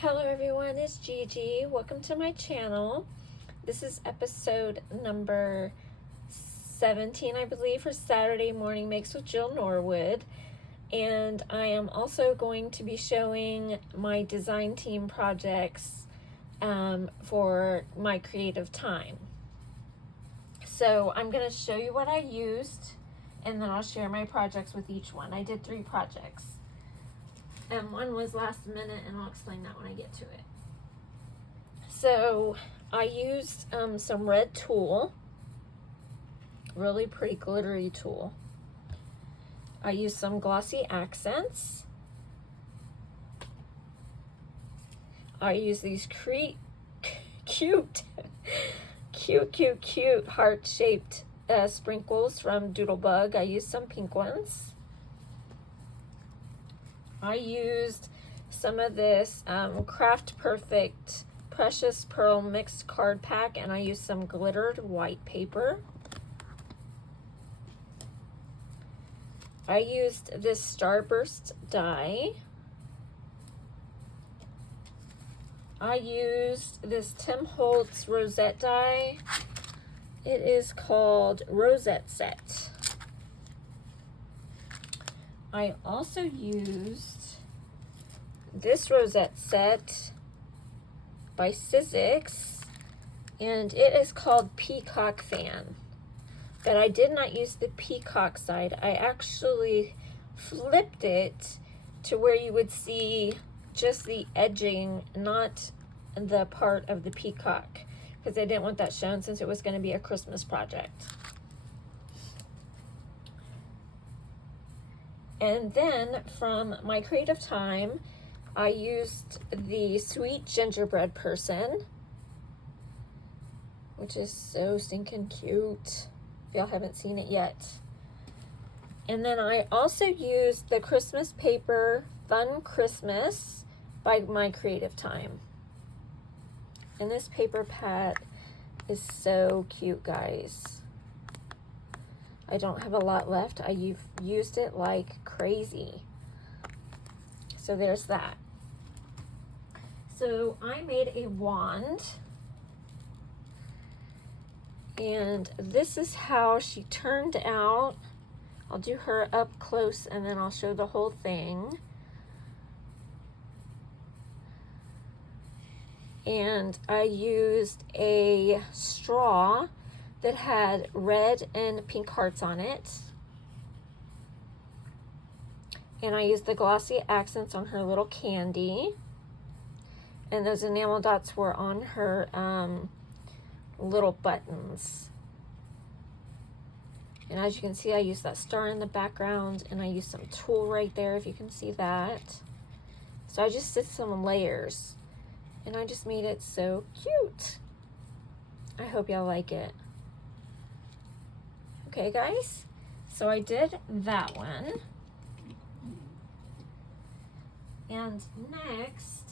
Hello everyone, it's Gigi. Welcome to my channel. This is episode number 17, I believe, for Saturday Morning Makes with Jill Norwood. And I am also going to be showing my design team projects for my creative time. So I'm going to show you what I used, and then I'll share my projects with each one. I did 3 projects. And one was last minute, and I'll explain that when I get to it. So I used some red tulle, really pretty glittery tulle. I used some glossy accents. I used these cute heart-shaped sprinkles from Doodlebug. I used some pink ones. I used some of this Craft Perfect Precious Pearl Mixed Card Pack, and I used some glittered white paper. I used this Starburst die. I used this Tim Holtz rosette die. It is called Rosette Set. I also used this rosette set by Sizzix, and it is called Peacock Fan. But I did not use the peacock side. I actually flipped it to where you would see just the edging, not the part of the peacock, because I didn't want that shown since it was going to be a Christmas project. And then from my creative time, I used the Sweet Gingerbread Person, which is so stinking cute, if y'all haven't seen it yet. And then I also used the Christmas paper Fun Christmas by My Creative Time. And this paper pad is so cute, guys. I don't have a lot left. I've used it like crazy. So there's that. So I made a wand. And this is how she turned out. I'll do her up close and then I'll show the whole thing. And I used a straw that had red and pink hearts on it. And I used the glossy accents on her little candy. And those enamel dots were on her little buttons. And as you can see, I used that star in the background, and I used some tulle right there, if you can see that. So I just did some layers, and I just made it so cute. I hope y'all like it. Okay, guys, so I did that one. And next,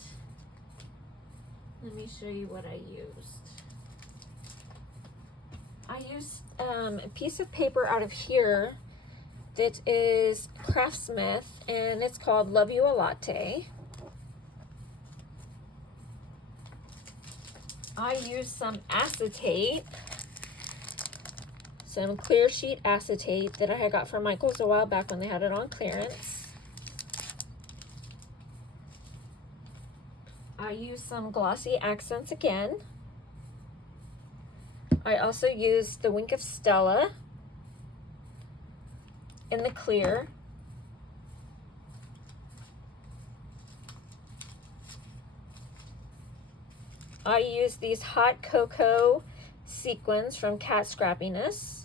let me show you what I used. I used a piece of paper out of here that is Craftsmith, and it's called Love You a Latte. I used some acetate, some clear sheet acetate that I had got from Michael's a while back when they had it on clearance. I used some glossy accents again. I also used the Wink of Stella in the clear. I used these Hot Cocoa sequins from Cat Scrappiness.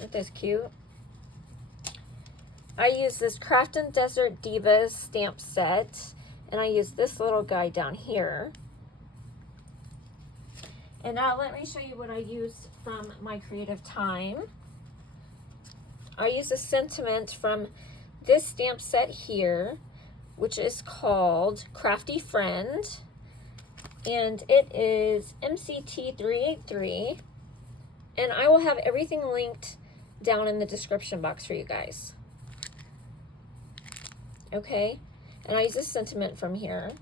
Aren't those cute? I used this Craft and Desert Divas stamp set, and I used this little guy down here. And now let me show you what I used from my creative time. I used a sentiment from this stamp set here, which is called Crafty Friend. And it is MCT383. And I will have everything linked down in the description box for you guys. Okay? And I use a sentiment from here.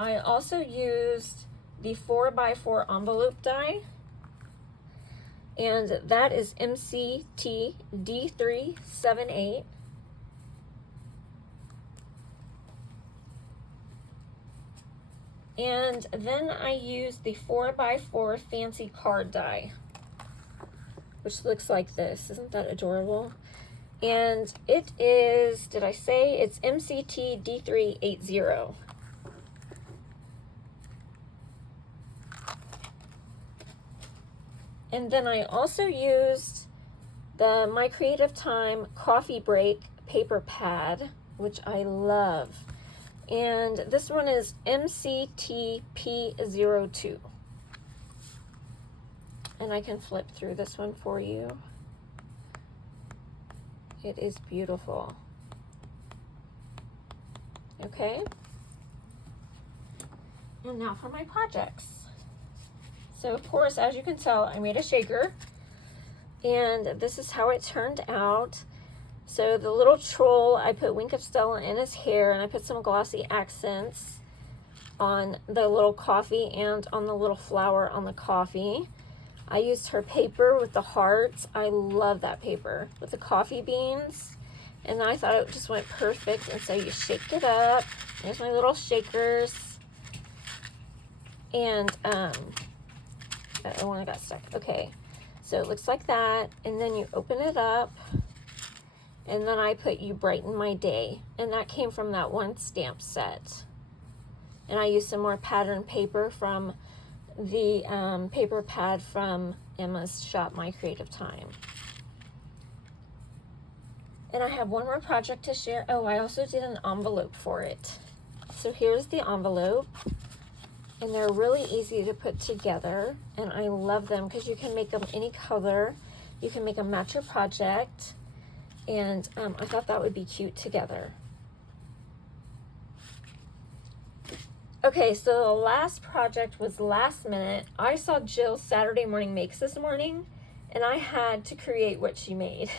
I also used the 4x4 envelope die, and that is MCT D378. And then I used the 4x4 fancy card die, which looks like this. Isn't that adorable? And it is, did I say? It's MCT D380. And then I also used the My Creative Time Coffee Break paper pad, which I love. And this one is MCTP02. And I can flip through this one for you. It is beautiful. Okay. And now for my projects. So of course, as you can tell, I made a shaker. And this is how it turned out. So the little troll, I put Wink of Stella in his hair, and I put some glossy accents on the little coffee and on the little flower on the coffee. I used her paper with the hearts. I love that paper with the coffee beans. And I thought it just went perfect. And so you shake it up. There's my little shakers. And, oh, one I got stuck. Okay. So it looks like that. And then you open it up. And then I put You Brighten My Day. And that came from that one stamp set. And I used some more pattern paper from the paper pad from Emma's shop, My Creative Time. And I have one more project to share. Oh, I also did an envelope for it. So here's the envelope. And they're really easy to put together. And I love them because you can make them any color. You can make them match your project. And I thought that would be cute together. Okay, so the last project was last minute. I saw Jill's Saturday Morning Makes this morning, and I had to create what she made.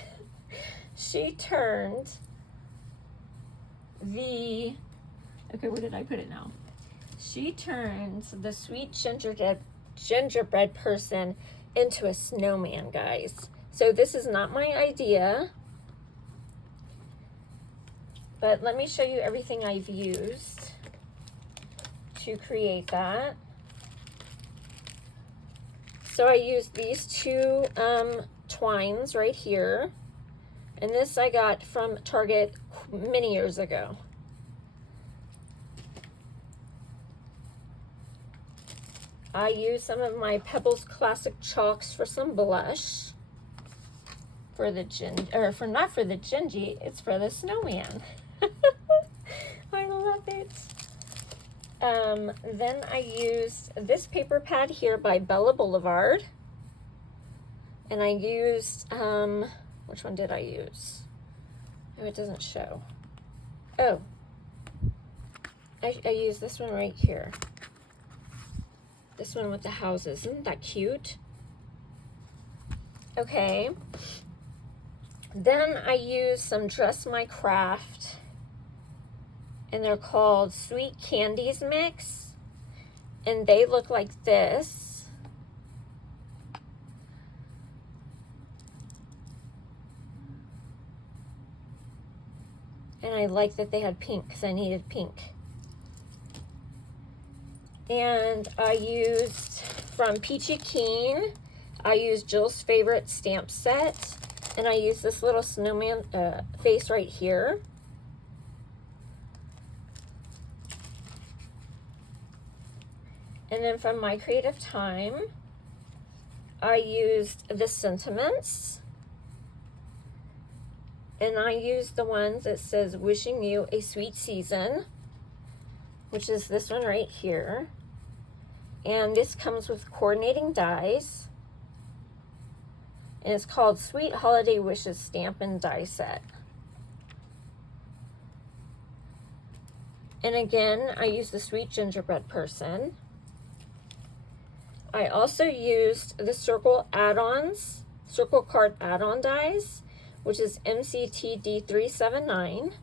She turned the, okay, where did I put it now? She turned the sweet gingerbread person into a snowman, guys. So this is not my idea, but let me show you everything I've used to create that. So I used these two twines right here, and this I got from Target many years ago. I used some of my Pebbles Classic chalks for some blush for the not for the gingy, it's for the snowman. I love it. Then I used this paper pad here by Bella Boulevard. And I used, which one did I use? Oh, it doesn't show. Oh, I used this one right here. This one with the houses. Isn't that cute? Okay. Then I used some Dress My Craft, and they're called Sweet Candies Mix, and they look like this. And I like that they had pink because I needed pink. And I used from Peachy Keen, I used Jill's Favorite stamp set, and I used this little snowman face right here. And then from My Creative Time, I used the Sentiments. And I used the ones that says Wishing You a Sweet Season, which is this one right here. And this comes with coordinating dies. And it's called Sweet Holiday Wishes Stamp and Die Set. And again, I used the Sweet Gingerbread Person. I also used the Circle add-ons, Circle Card add-on dies, which is MCTD379.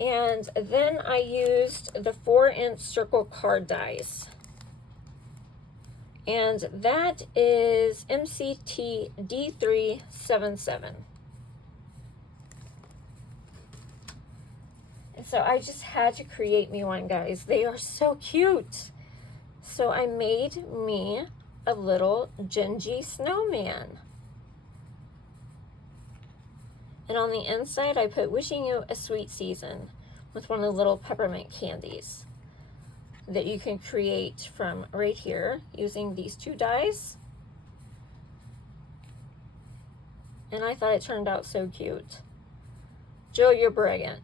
And then I used the 4-inch circle card dies. And that is MCT D377. And so I just had to create me one, guys. They are so cute. So I made me a little Gingy snowman. And on the inside, I put wishing you a sweet season with one of the little peppermint candies that you can create from right here using these 2 dies. And I thought it turned out so cute. Jill, you're brilliant.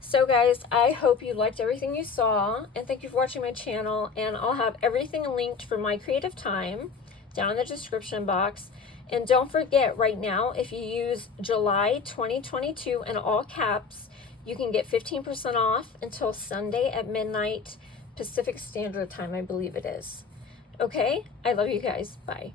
So guys, I hope you liked everything you saw, and thank you for watching my channel, and I'll have everything linked for My Creative Time down in the description box. And don't forget, right now, if you use July 2022 in all caps, you can get 15% off until Sunday at midnight Pacific Standard Time, I believe it is. Okay? I love you guys. Bye.